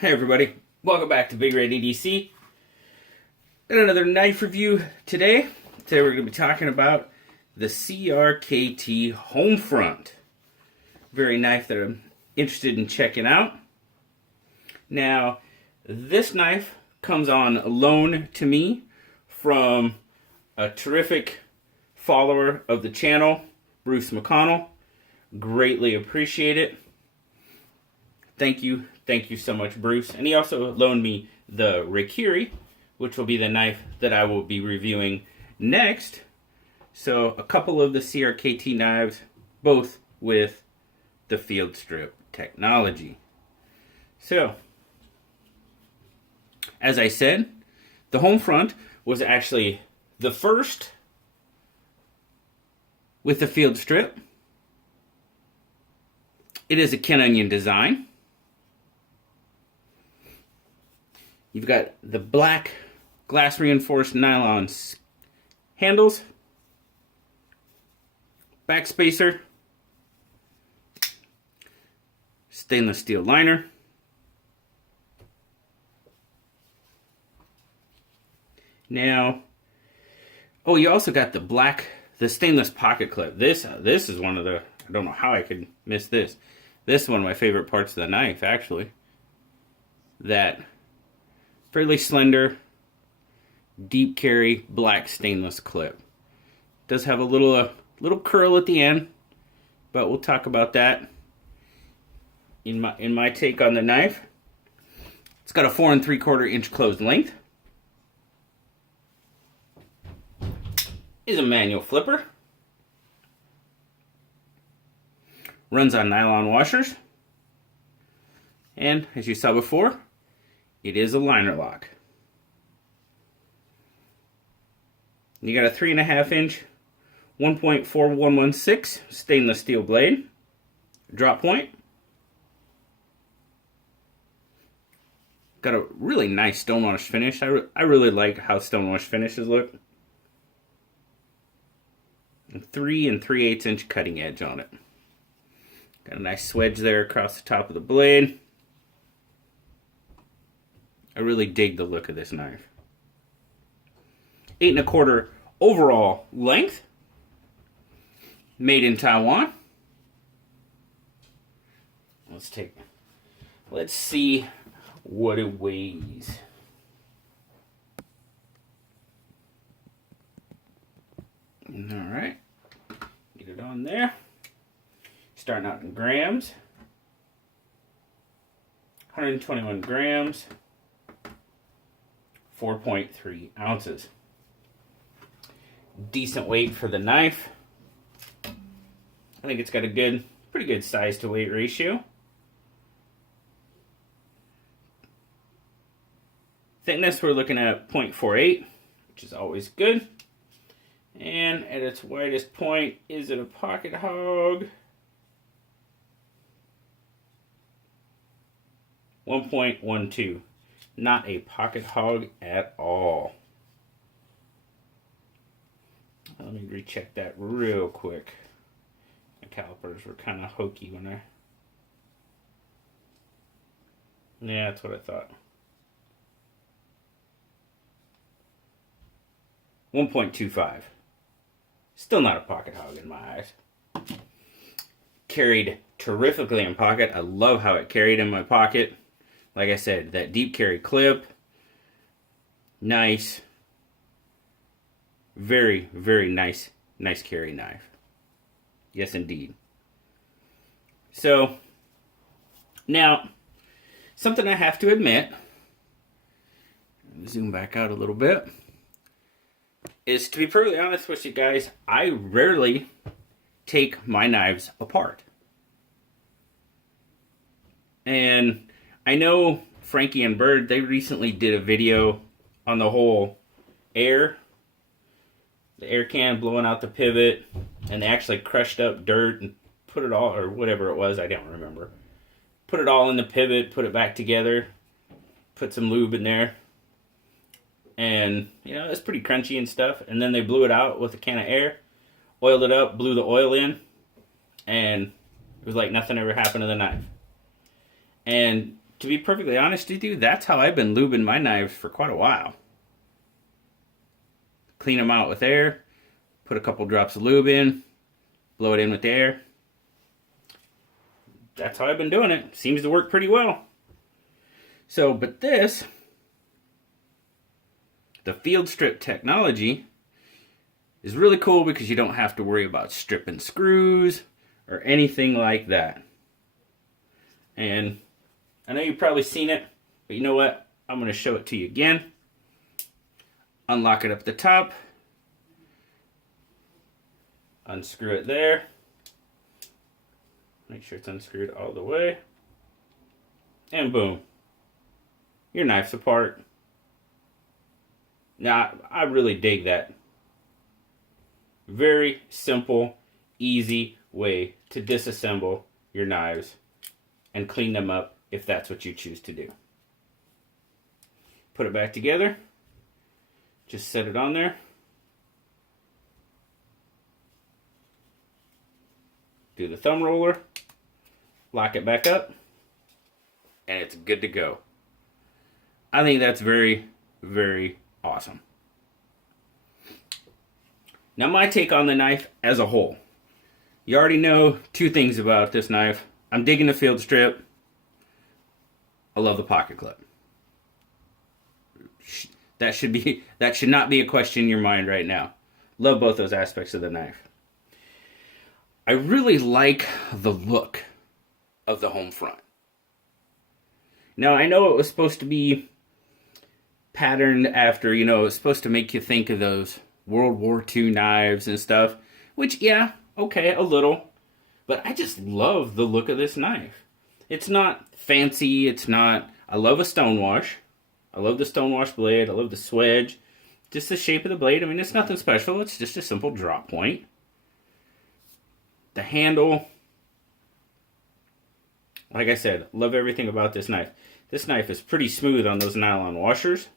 Hey everybody, welcome back to Big Red EDC. Got another knife review today. Today we're going to be talking about the CRKT Homefront. Very knife that I'm interested in checking out. Now, this knife comes on loan to me from a terrific follower of the channel, Bruce McConnell. Greatly appreciate it. Thank you so much, Bruce. And he also loaned me the Rikiri, which will be the knife that I will be reviewing next. So a couple of the CRKT knives, both with the field strip technology. So, as I said, the Homefront was actually the first with the field strip. It is a Ken Onion design. You've got the black glass reinforced nylon handles, back spacer, stainless steel liner, now, oh, you also got the stainless pocket clip. This is one of the, I don't know how I could miss this. This is one of my favorite parts of the knife, actually. That fairly slender, deep carry, black stainless clip. Does have a little curl at the end, but we'll talk about that in my take on the knife. It's got a 4 3/4 inch closed length. Is a manual flipper. Runs on nylon washers. And as you saw before, it is a liner lock. You got a 3.5 inch 1.4116 stainless steel blade. Drop point. Got a really nice stonewash finish. I really like how stonewash finishes look. And 3 3/8 inch cutting edge on it. Got a nice swedge there across the top of the blade. I really dig the look of this knife. 8 1/4 overall length. Made in Taiwan. Let's see what it weighs. Alright. Get it on there. Starting out in grams. 121 grams. 4.3 ounces. Decent weight for the knife. I think it's got a pretty good size to weight ratio. Thickness, we're looking at 0.48, which is always good. And at its widest point, is it a pocket hog? 1.12. Not a pocket hog at all. Let me recheck that real quick. The calipers were kind of hokey when I... Yeah, that's what I thought. 1.25. Still not a pocket hog in my eyes. Carried terrifically in pocket. I love how it carried in my pocket. Like I said, that deep carry clip, nice, very, very nice carry knife. Yes, indeed. So, now, something I have to admit, zoom back out a little bit, is to be perfectly honest with you guys, I rarely take my knives apart. And I know Frankie and Bird, they recently did a video on the whole the air can blowing out the pivot, and they actually crushed up dirt and put it all, or whatever it was, I don't remember. Put it all in the pivot, put it back together, put some lube in there, and, you know, it's pretty crunchy and stuff, and then they blew it out with a can of air, oiled it up, blew the oil in, and it was like nothing ever happened to the knife. And to be perfectly honest with you, that's how I've been lubing my knives for quite a while. Clean them out with air, put a couple drops of lube in, blow it in with air. That's how I've been doing it. Seems to work pretty well. So, but this, the field strip technology, is really cool because you don't have to worry about stripping screws or anything like that. And I know you've probably seen it, but you know what? I'm going to show it to you again. Unlock it up at the top. Unscrew it there. Make sure it's unscrewed all the way. And boom. Your knife's apart. Now, I really dig that. Very simple, easy way to disassemble your knives and clean them up if that's what you choose to do. Put it back together. Just set it on there. Do the thumb roller. Lock it back up. And it's good to go. I think that's very, very awesome. Now my take on the knife as a whole. You already know two things about this knife. I'm digging the field strip. I love the pocket clip. That should not be a question in your mind right now. Love both those aspects of the knife. I really like the look of the Homefront. Now I know it was supposed to be patterned after, it was supposed to make you think of those World War II knives and stuff, which, yeah, okay, a little, but I just love the look of this knife. It's not fancy, I love a stonewash. I love the stonewash blade, I love the swedge, just the shape of the blade. I mean, it's nothing special, it's just a simple drop point. The handle, like I said, love everything about this knife. This knife is pretty smooth on those nylon washers.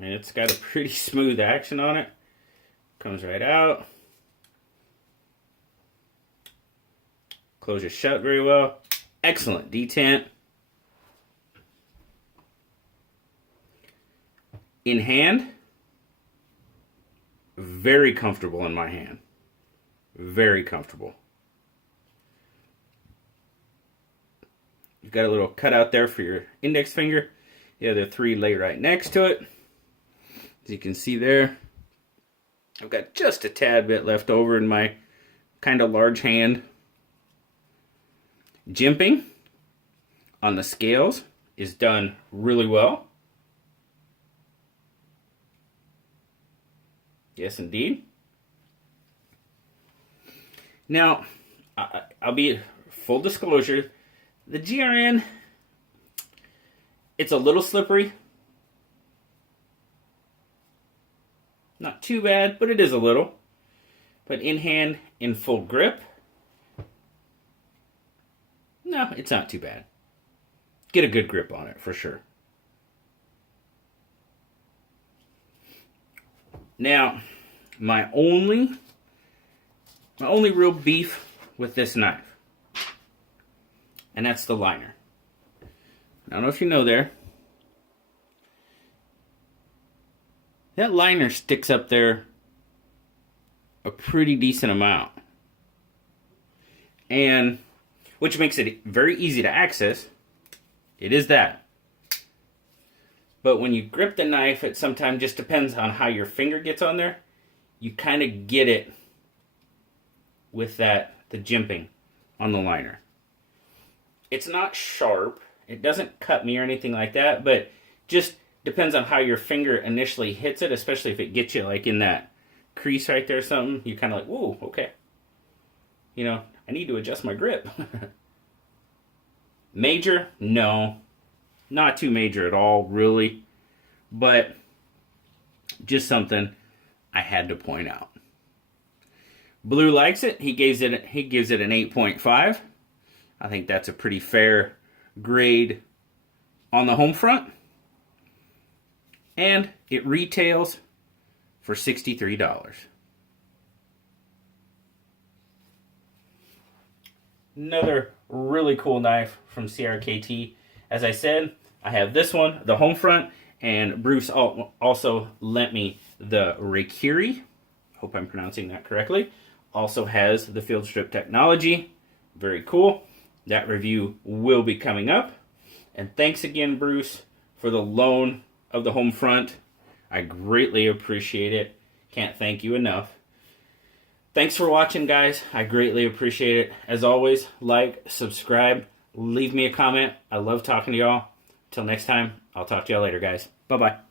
And it's got a pretty smooth action on it. Comes right out. Closes shut very well. Excellent detent. In hand, very comfortable in my hand. Very comfortable. You've got a little cutout there for your index finger. The other three lay right next to it. As you can see there, I've got just a tad bit left over in my kind of large hand. Jimping on the scales is done really well. Yes, indeed. Now, I'll be full disclosure, the GRN, it's a little slippery. Not too bad, but it is a little. But in hand, in full grip, no, it's not too bad. Get a good grip on it, for sure. Now, my only real beef with this knife, and that's the liner. I don't know if you know there. That liner sticks up there a pretty decent amount. And which makes it very easy to access. It is that. But when you grip the knife, it sometimes just depends on how your finger gets on there. You kind of get it with the jimping on the liner. It's not sharp. It doesn't cut me or anything like that, but just depends on how your finger initially hits it, especially if it gets you like in that crease right there or something. You're kind of like, whoa, okay. I need to adjust my grip. Major? No. Not too major at all, really. But just something I had to point out. Blue likes it. He gives it an 8.5. I think that's a pretty fair grade on the Homefront. And it retails for $63. Another Really cool knife from CRKT. As I said, I have this one, the Homefront, and Bruce also lent me the Reikiri. Hope I'm pronouncing that correctly. Also has the field strip technology. Very cool. That review will be coming up. And thanks again, Bruce, for the loan of the Homefront. I greatly appreciate it. Can't thank you enough. Thanks for watching, guys. I greatly appreciate it. As always, like, subscribe, leave me a comment. I love talking to y'all. Till next time, I'll talk to y'all later, guys. Bye-bye.